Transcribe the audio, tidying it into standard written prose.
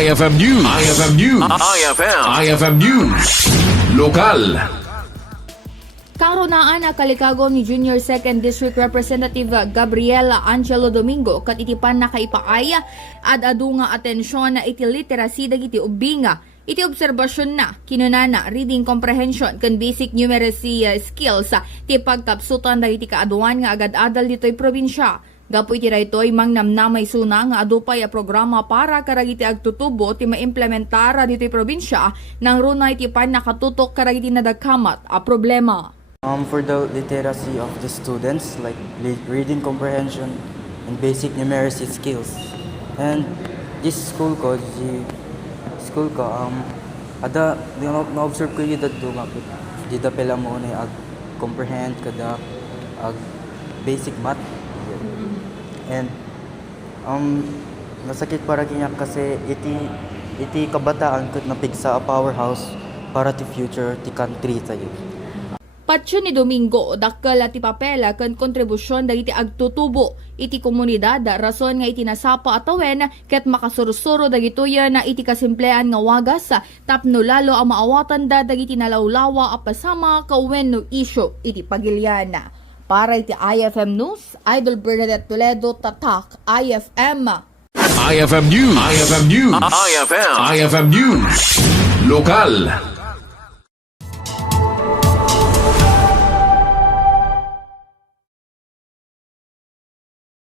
IFM News. IFM News. IFM News. Lokal. Karunaan na kalikago ni Junior 2nd District Representative Gabriela Angelo Domingo kat itipan na kaipaaya at adunga atensyon na iti literacy dagiti ubinga. Iti obserbasyon na kinunana reading comprehension kan basic numeracy skills ti pagkapsutan dagiti kaaduan nga agad-adal ditoy probinsya. Gapo iti raytoy mangnamnamay suna nga adupay a programa para karagiti agtutubo ti maimplementara ditoy probinsya nang runay ti pan nakatutok karagiti nadagkamat a problema. For the literacy of the students, like reading comprehension and basic numeracy skills. And this school ko, ada na-observe ko yung dito mapit. Dito pala mo na comprehend kada basic math. And nasakit para kanya kasi iti kabataan kat napigsa a powerhouse para ti future ti country tayo. Patsyo ni Domingo, dakkel at ipapela kan kontribusyon dagiti agtutubo iti komunidad rason nga iti nasapa atawen ket makasursuro dagitoy na iti kasimplean nga wagas tapno lalo ang maawatan da dagiti nalawlawa a pasama kawenno isyo iti pagilyana. Para iti IFM News, Idol Bernadette Toledo, Tatak, IFM. IFM News. IFM News. IFM News. Lokal.